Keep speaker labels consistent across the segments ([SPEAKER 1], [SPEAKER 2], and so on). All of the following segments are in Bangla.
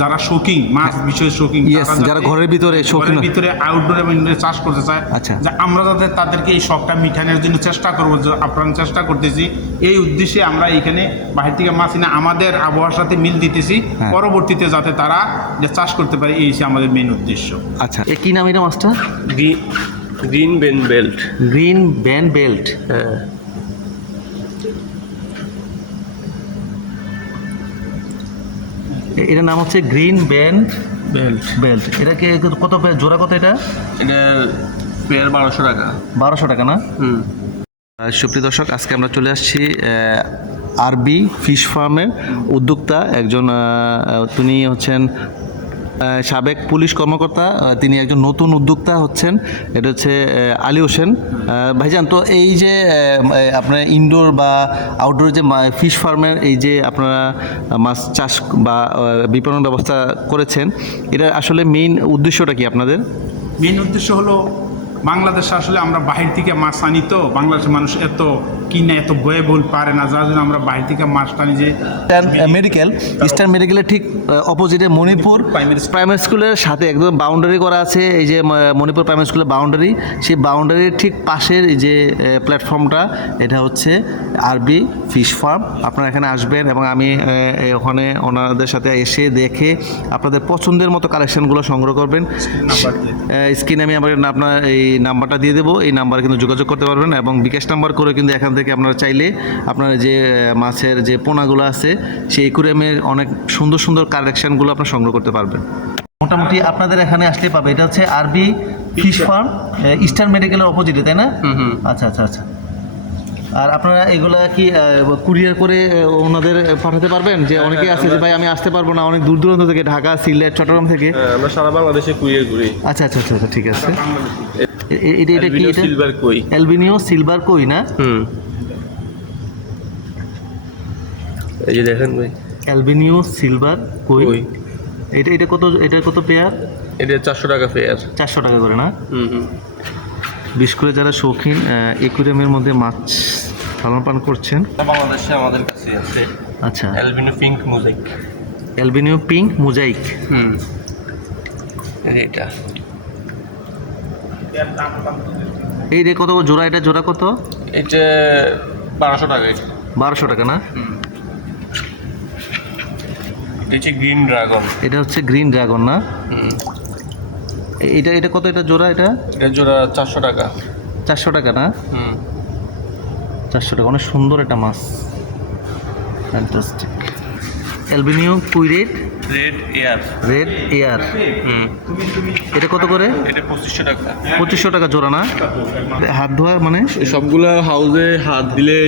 [SPEAKER 1] যারা শৌকিং মাছ বিষয়ে শৌকিং
[SPEAKER 2] যারা ঘরের ভিতরে শৌখিন
[SPEAKER 1] ঘরের ভিতরে আউটডোর এবং indoor চাষ করতে চায়
[SPEAKER 2] আচ্ছা।
[SPEAKER 1] যে আমরা যাতে তাদেরকে এই শখটা মিঠানোর জন্য চেষ্টা করব যে আপ্রাণ চেষ্টা করতেছি। এই উদ্দেশ্যে আমরা এখানে বাহির থেকে মাছ এনে আমাদের আবহাওয়ার সাথে মিল দিতেছি।
[SPEAKER 2] হ্যাঁ।
[SPEAKER 1] পরবর্তীতে যাতে তারা যে চাষ করতে পারে এই আমাদের মেন উদ্দেশ্য।
[SPEAKER 2] আচ্ছা এ কি নাম এটা মাছটা?
[SPEAKER 3] Green band belt.
[SPEAKER 2] Green band belt.
[SPEAKER 3] হ্যাঁ।
[SPEAKER 2] এটার নাম হচ্ছে গ্রিন ব্যান্ড
[SPEAKER 3] বেল্ট
[SPEAKER 2] বেল্ট। এটা কি কত জোড়া কত এটা?
[SPEAKER 3] এটা পেয়ার বারোশো টাকা।
[SPEAKER 2] বারোশো টাকা না?
[SPEAKER 3] হুম।
[SPEAKER 2] সুপ্রিয় দর্শক আজকে আমরা চলে আসছি আরবি ফিশ ফার্মের উদ্যোক্তা। একজন তিনি হচ্ছেন সাবেক পুলিশ কর্মকর্তা তিনি একজন নতুন উদ্যোক্তা হচ্ছেন। এটা হচ্ছে আলী হোসেন। ভাইজান, তো এই যে আপনার ইনডোর বা আউটডোর যে ফিশ ফার্মের এই যে আপনারা মাছ চাষ বা বিপণন ব্যবস্থা করেছেন এটা আসলে মেইন উদ্দেশ্যটা কি আপনাদের?
[SPEAKER 1] মেন উদ্দেশ্য হলো, বাংলাদেশে আসলে আমরা বাহির থেকে মাছ আনি তো, বাংলাদেশের মানুষ এত কিনে এত বয়ে বল পারে না যার জন্য আমরা বাহির থেকে মাছ আনি যে
[SPEAKER 2] মেডিকেল ইস্টার্ন মেডিকেলের ঠিক অপোজিটে মণিপুর প্রাইমারি স্কুলের সাথে একদম বাউন্ডারি করা আছে এই যে মণিপুর প্রাইমারি স্কুলের বাউন্ডারি সেই বাউন্ডারির ঠিক পাশের এই যে প্ল্যাটফর্মটা এটা হচ্ছে আরবি ফিশ ফার্ম আপনারা এখানে আসবেন এবং আমি ওখানে ওনাদের সাথে এসে দেখে আপনাদের পছন্দের মতো কালেকশনগুলো সংগ্রহ করবেন। স্ক্রিনে আমি আমার আপনার এই নাম্বারটা দিয়ে দেবো এই নাম্বারে কিন্তু যোগাযোগ করতে পারবেন এবং বিকাশ নাম্বার করে কিন্তু এখান থেকে আপনারা চাইলে আপনার যে মাছের যে পোনাগুলো আছে সেই একুরিয়ামের অনেক সুন্দর সুন্দর কালেকশনগুলো আপনার সংগ্রহ করতে পারবেন। মোটামুটি আপনাদের এখানে আসলে পাবে। এটা হচ্ছে আরবি ফিশ ফার্ম ইস্টার্ন মেডিকেলের অপোজিটে তাই না? আচ্ছা আচ্ছা আচ্ছা। আর আপনারা এগুলা কি কুরিয়ার করে ওনাদের পাঠাতে পারবেন? যে অনেকে আছে যে ভাই আমি আসতে পারব না। অনেক দূর দূরান্ত থেকে ঢাকা সিলেট চট্টগ্রাম থেকে।
[SPEAKER 3] হ্যাঁ, আমরা সারা বাংলাদেশে কুইয়ার করি
[SPEAKER 2] আচ্ছা আচ্ছা আচ্ছা আচ্ছা, ঠিক আছে। এটা এটা কি এটা?
[SPEAKER 3] সিলভার কই।
[SPEAKER 2] অ্যালবিনিও সিলভার কই না?
[SPEAKER 3] হুম। এই যে দেখেন ভাই।
[SPEAKER 2] অ্যালবিনিও সিলভার কই? এটা এটা কত এটা কত পেয়ার
[SPEAKER 3] এটা চারশো টাকা পেয়ার
[SPEAKER 2] চারশো টাকা করে না? বিশেষ করে যারা শৌখিন একুরিয়ামের মধ্যে মাছ লালন পালন করছেন।
[SPEAKER 3] বাংলাদেশে আমাদের কাছে আছে।
[SPEAKER 2] আচ্ছা।
[SPEAKER 3] Albino pink mosaic.
[SPEAKER 2] Albino pink mosaic.
[SPEAKER 3] হুম। এইটা
[SPEAKER 2] এই রে কত জোড়া এটা জোড়া কত?
[SPEAKER 3] এটা বারোশো টাকা। এটা
[SPEAKER 2] বারোশো টাকা না?
[SPEAKER 3] হুম। এটা গ্রিন ড্রাগন
[SPEAKER 2] এটা হচ্ছে গ্রিন ড্রাগন না? এটা এটা কত? এটা জোড়া এটা?
[SPEAKER 3] এটা জোড়া চারশো টাকা।
[SPEAKER 2] চারশো টাকা না?
[SPEAKER 3] হুম।
[SPEAKER 2] চারশো টাকা অনেক সুন্দর একটা মাছ। Fantastic albino koi red?
[SPEAKER 3] Red ear
[SPEAKER 2] red ear
[SPEAKER 3] হুম।
[SPEAKER 2] এটা কত করে?
[SPEAKER 3] এটা পঁচিশশো টাকা।
[SPEAKER 2] পঁচিশশো টাকা জোড়া না? হাত ধোয়া মানে?
[SPEAKER 3] সবগুলো হাউজে হাত দিলে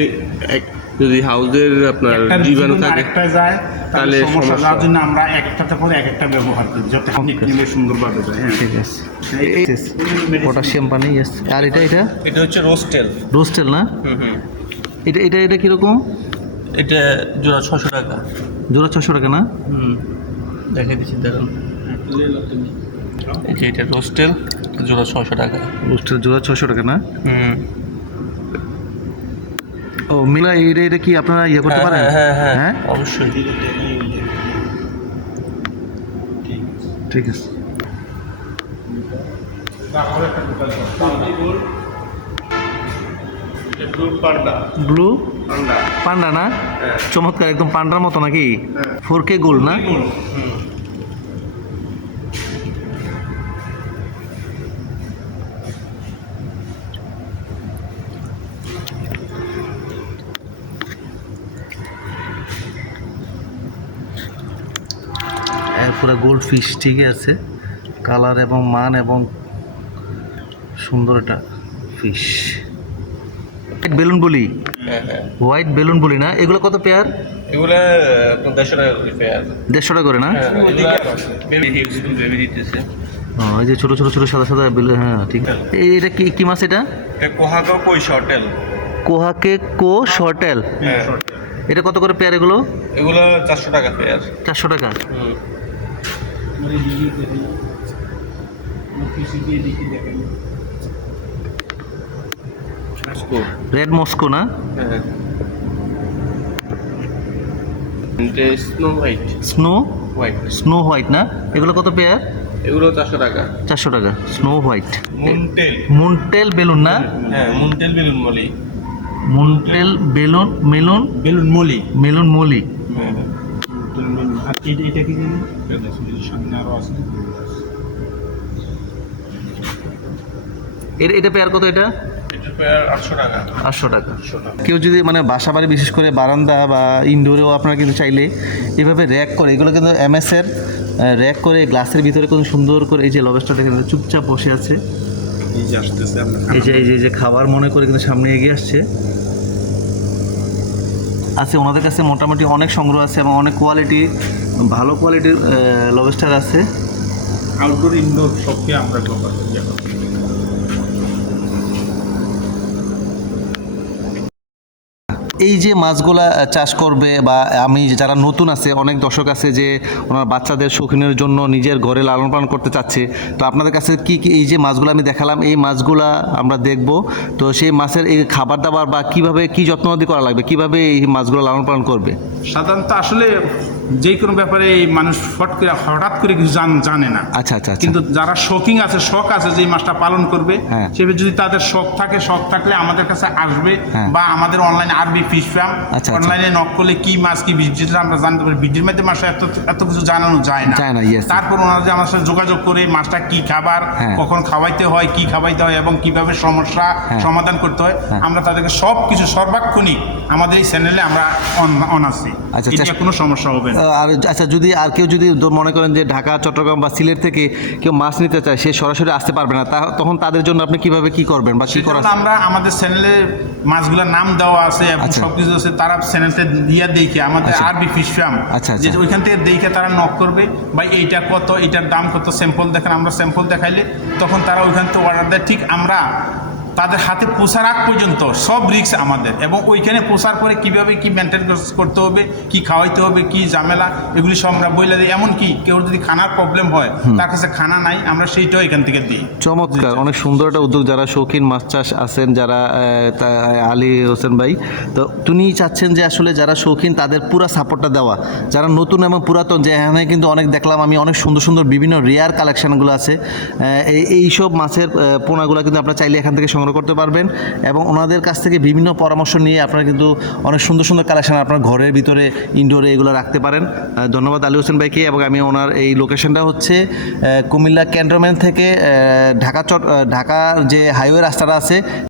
[SPEAKER 3] এক- যদি হাউজের আপনার জীবাণু থাকে
[SPEAKER 1] যায় তাহলে সমস্যা
[SPEAKER 3] সমস্যা।
[SPEAKER 1] জন্য আমরা একটাতে পরে এক একটা ব্যবহার করি যাতে নিকলে সুন্দরভাবে যায় হ্যাঁ।
[SPEAKER 2] ঠিক আছে। পটাশিয়াম পানি ইয়েস আর এটা এটা?
[SPEAKER 3] এটা হচ্ছে রোস্টেল
[SPEAKER 2] রোস্টেল না?
[SPEAKER 3] হুম হুম।
[SPEAKER 2] এটা এটা এটা কীরকম?
[SPEAKER 3] এটা জোড়া ছশো টাকা।
[SPEAKER 2] জোড়া ছশো টাকা না?
[SPEAKER 3] হুম। দেখে দিচ্ছি দেখুন। এই যে এটা রোস্টেল জোড়া ছশো টাকা।
[SPEAKER 2] রোস্টেল জোড়া ছশো টাকা না?
[SPEAKER 3] হুম।
[SPEAKER 2] ও মিলা এটা এটা কি আপনারা ইয়ে করতে পারেন?
[SPEAKER 3] হ্যাঁ হ্যাঁ
[SPEAKER 2] হ্যাঁ
[SPEAKER 3] হ্যাঁ? অবশ্যই।
[SPEAKER 2] ঠিক আছে। ব্লু? পান্ডা। না? চমৎকার একদম পান্ডার মতো নাকি? ফোর কে গোল না? পুরো গোল্ড ফিশ ঠিকই আছে। কালার এবং মান এবং সুন্দর একটা ফিশ বেলুন বলি?
[SPEAKER 3] হ্যাঁ হ্যাঁ।
[SPEAKER 2] হোয়াইট বেলুন বলি না? এগুলো কত পেয়ার
[SPEAKER 3] এগুলো দেড়শো টাকা করে পেয়ার
[SPEAKER 2] দেড়শো টাকা করে না?
[SPEAKER 3] হ্যাঁ বেবি বেবি দিতেছে
[SPEAKER 2] ও, এই যে ছোট ছোট ছোট সাদা সাদা বেলুন হ্যাঁ ঠিক। এই এটা কি কি মাছ এটা?
[SPEAKER 3] কোহাগো কই শর্টেল
[SPEAKER 2] কোহাকে কো শর্টেল
[SPEAKER 3] হ্যাঁ।
[SPEAKER 2] এটা কত করে পেয়ার এগুলো?
[SPEAKER 3] এগুলো চারশো টাকা পেয়ার
[SPEAKER 2] চারশো টাকা।
[SPEAKER 3] হুম
[SPEAKER 2] রেড মস্কো। না?
[SPEAKER 3] হ্যাঁ। Snow white
[SPEAKER 2] snow
[SPEAKER 3] white
[SPEAKER 2] snow white না? এগুলো কত পেয়ার
[SPEAKER 3] এগুলো চারশো টাকা।
[SPEAKER 2] চারশো টাকা। Snow white
[SPEAKER 3] moontail
[SPEAKER 2] moontail balloon না?
[SPEAKER 3] হ্যাঁ মুনটেল বেলুন বলি
[SPEAKER 2] moontail balloon melon?
[SPEAKER 1] Balloon molly.
[SPEAKER 2] Melon molly.
[SPEAKER 3] হ্যাঁ।
[SPEAKER 1] আর এটা এটা কি সামনে আরও আছে
[SPEAKER 2] এর এটা পেয়ার কত এটা?
[SPEAKER 3] এটা আটশো টাকা।
[SPEAKER 2] কেউ যদি মানে বাসা বাড়ি বিশেষ করে বারান্দা বা ইনডোরেও আপনারা কিন্তু চাইলে এভাবে র্যাক করে এগুলো কিন্তু এমএসের র্যাক করে গ্লাসের ভিতরে কিন্তু সুন্দর করে এই যে লবেস্টারটা কিন্তু চুপচাপ বসে আছে।
[SPEAKER 1] এই যে
[SPEAKER 2] এই যে খাবার মনে করে কিন্তু সামনে এগিয়ে আসছে। আছে, ওনাদের কাছে মোটামুটি অনেক সংগ্রহ আছে এবং অনেক কোয়ালিটি ভালো কোয়ালিটির লবস্টার আছে।
[SPEAKER 1] আউটডোর ইনডোর সবকে আমরা ব্যবহার করি এখন।
[SPEAKER 2] এই যে মাছগুলা চাষ করবে বা আমি যারা নতুন আছে, অনেক দর্শক আছে যে ওনার বাচ্চাদের শৌখিনের জন্য নিজের ঘরে লালন পালন করতে চাচ্ছে, তো আপনাদের কাছে কি কি এই যে মাছগুলো আমি দেখালাম, এই মাছগুলা আমরা দেখব, তো সেই মাছের এই খাবার দাবার বা কীভাবে, কি যত্নবাদি করা লাগবে? কীভাবে এই মাছগুলো লালন পালন করবে?
[SPEAKER 1] সাধারণত আসলে যে কোনো ব্যাপারে এই মানুষ ফট করে হঠাৎ করে কিছু জান- জানে না
[SPEAKER 2] আচ্ছা আচ্ছা আচ্ছা
[SPEAKER 1] কিন্তু যারা শখিং আছে শখ আছে যে মাছটা পালন করবে
[SPEAKER 2] হ্যাঁ।
[SPEAKER 1] সেভাবে যদি তাদের শখ থাকে শখ থাকলে আমাদের কাছে আসবে
[SPEAKER 2] হ্যাঁ।
[SPEAKER 1] বা আমাদের অনলাইনে আরবি ফিশ ফার্ম
[SPEAKER 2] আচ্ছা।
[SPEAKER 1] অনলাইনে নক করলে কি মাছ কি বীজ আমরা জানতে পারি বীজের মধ্যে মাসে এত এত কিছু জানানো যায় না. তারপর ওনারা যে আমার সাথে যোগাযোগ করে মাছটা কি খাবার
[SPEAKER 2] হ্যাঁ।
[SPEAKER 1] কখন খাওয়াইতে হয় কি খাওয়াইতে হয় এবং কীভাবে সমস্যা। সমাধান করতে হয়। আমরা তাদেরকে সব কিছু সর্বাক্ষণিক আমাদের এই চ্যানেলে আমরা অন- অন আছি
[SPEAKER 2] আচ্ছা,
[SPEAKER 1] এটা কোনো সমস্যা হবে না।
[SPEAKER 2] আর আচ্ছা যদি আর কেউ যদি মনে করেন যে ঢাকা চট্টগ্রাম বা সিলেট থেকে কেউ মাছ নিতে চায় সে সরাসরি আসতে পারবে না। তা তখন তাদের জন্য আপনি কীভাবে কি করবেন বা কি করা
[SPEAKER 1] আমরা আমাদের চ্যানেলে মাছগুলোর নাম দেওয়া আছে এবং
[SPEAKER 2] আচ্ছা।
[SPEAKER 1] সবকিছু আছে তারা চ্যানেলটা দিয়ে দেখে আমাদের
[SPEAKER 2] আচ্ছা।
[SPEAKER 1] আরবি ফিশ ফার্ম
[SPEAKER 2] আচ্ছা,
[SPEAKER 1] যে
[SPEAKER 2] আচ্ছা।
[SPEAKER 1] ওইখান থেকে দেখে তারা নক করবে বা এইটা কত? এইটার দাম কত? স্যাম্পল দেখেন আমরা স্যাম্পল দেখাইলে তখন তারা ওইখান থেকে অর্ডার দেয়। ঠিক আমরা তাদের হাতে পোষার আগ পর্যন্ত সব রিক্স আমাদের এবং ওইখানে পোষার পরে কীভাবে কি মেনটেন করতে হবে কি খাওয়াইতে হবে কি ঝামেলা এগুলি সব আমরা বলে দিই। এমনকি কেউ যদি খানার প্রবলেম হয় তার কাছে খানা নাই আমরা সেইটাও এখান থেকে দিই।
[SPEAKER 2] চমৎকার অনেক সুন্দর একটা উদ্যোগ যারা শৌখিন মাছ চাষ আছেন যারা আলী হোসেন ভাই। তো তিনি চাচ্ছেন যে আসলে যারা শৌখিন তাদের পুরো সাপোর্টটা দেওয়া। যারা নতুন এবং পুরাতন যে এখানে কিন্তু অনেক দেখলাম আমি অনেক সুন্দর সুন্দর বিভিন্ন রেয়ার কালেকশনগুলো আছে। এই এইসব মাছের পোনাগুলো কিন্তু আপনারা চাইলে এখান থেকে সংগ্রহ করতে পারবেন এবং ওনাদের কাছ থেকে বিভিন্ন পরামর্শ নিয়ে আপনারা কিন্তু অনেক সুন্দর সুন্দর কালেকশন আপনার ঘরের ভিতরে ইনডোরে এগুলো রাখতে পারেন। ধন্যবাদ আলী হোসেন ভাইকে এবং আমি ওনার এই লোকেশনটা হচ্ছে কুমিল্লা ক্যান্টনমেন্ট থেকে ঢাকা চট ঢাকার যে হাইওয়ে রাস্তাটা আছে